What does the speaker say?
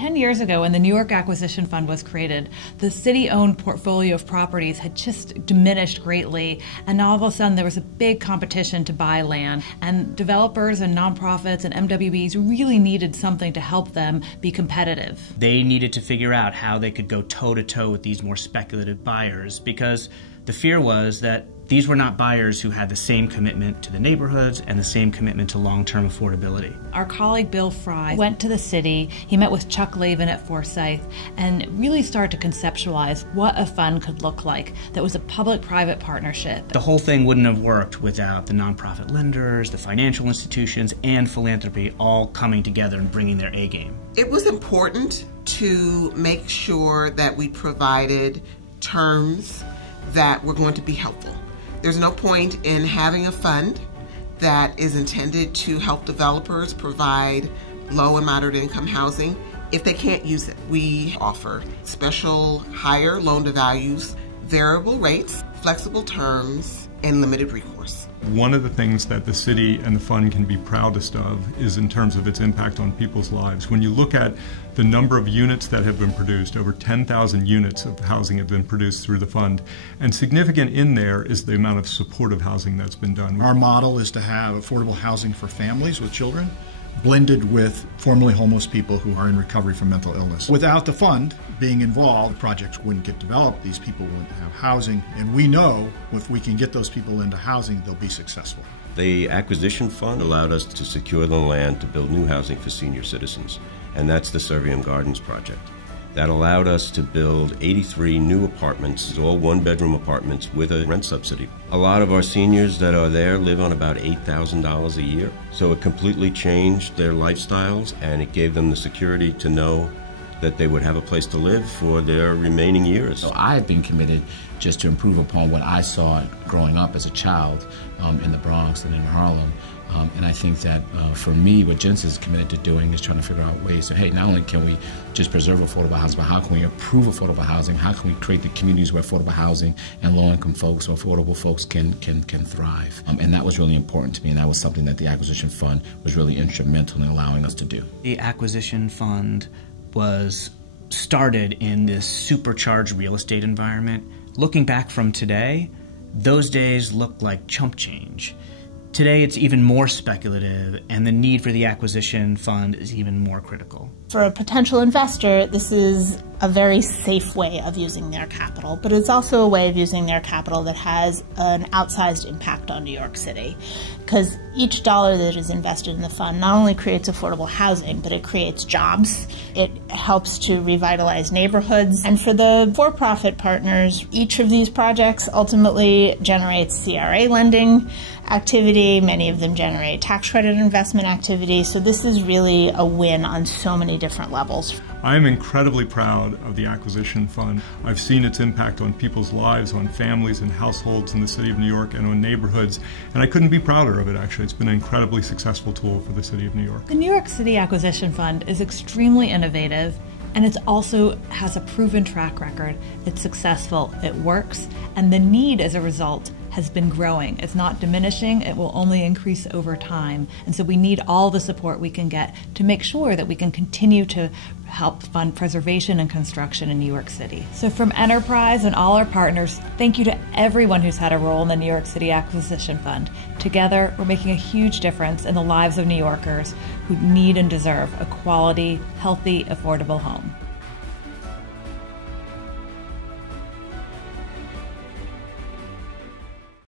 10 years ago, when the New York Acquisition Fund was created, the city-owned portfolio of properties had just diminished greatly, and now all of a sudden there was a big competition to buy land, and developers and nonprofits and MWBs really needed something to help them be competitive. They needed to figure out how they could go toe-to-toe with these more speculative buyers, because the fear was that these were not buyers who had the same commitment to the neighborhoods and the same commitment to long-term affordability. Our colleague Bill Fry went to the city, he met with Chuck Lavin at Forsyth, and really started to conceptualize what a fund could look like that was a public-private partnership. The whole thing wouldn't have worked without the nonprofit lenders, the financial institutions, and philanthropy all coming together and bringing their A game. It was important to make sure that we provided terms that were going to be helpful. There's no point in having a fund that is intended to help developers provide low and moderate income housing if they can't use it. We offer special higher loan to values, variable rates, flexible terms, and limited recourse. One of the things that the city and the fund can be proudest of is in terms of its impact on people's lives. When you look at the number of units that have been produced, over 10,000 units of housing have been produced through the fund, and significant in there is the amount of supportive housing that's been done. Our model is to have affordable housing for families with children, blended with formerly homeless people who are in recovery from mental illness. Without the fund being involved, projects wouldn't get developed, these people wouldn't have housing, and we know if we can get those people into housing, they'll be successful. The acquisition fund allowed us to secure the land to build new housing for senior citizens, and that's the Servium Gardens project. That allowed us to build 83 new apartments, all one-bedroom apartments with a rent subsidy. A lot of our seniors that are there live on about $8,000 a year, so it completely changed their lifestyles, and it gave them the security to know that they would have a place to live for their remaining years. So I've been committed just to improve upon what I saw growing up as a child in the Bronx and in Harlem. And I think that for me, what Jensen's committed to doing is trying to figure out ways to, hey, not only can we just preserve affordable housing, but how can we improve affordable housing? How can we create the communities where affordable housing and low-income folks or affordable folks can thrive? And that was really important to me, and that was something that the Acquisition Fund was really instrumental in allowing us to do. The Acquisition Fund was started in this supercharged real estate environment. Looking back from today, those days look like chump change. Today it's even more speculative, and the need for the acquisition fund is even more critical. For a potential investor, this is a very safe way of using their capital, but it's also a way of using their capital that has an outsized impact on New York City. Because each dollar that is invested in the fund not only creates affordable housing, but it creates jobs. It helps to revitalize neighborhoods. And for the for-profit partners, each of these projects ultimately generates CRA lending activity. Many of them generate tax credit investment activity. So this is really a win on so many different levels. I am incredibly proud of the Acquisition Fund. I've seen its impact on people's lives, on families and households in the city of New York and on neighborhoods, and I couldn't be prouder of it, actually. It's been an incredibly successful tool for the city of New York. The New York City Acquisition Fund is extremely innovative, and it also has a proven track record. It's successful, it works, and the need as a result has been growing. It's not diminishing, it will only increase over time. And so we need all the support we can get to make sure that we can continue to help fund preservation and construction in New York City. So from Enterprise and all our partners, thank you to everyone who's had a role in the New York City Acquisition Fund. Together, we're making a huge difference in the lives of New Yorkers who need and deserve a quality, healthy, affordable home.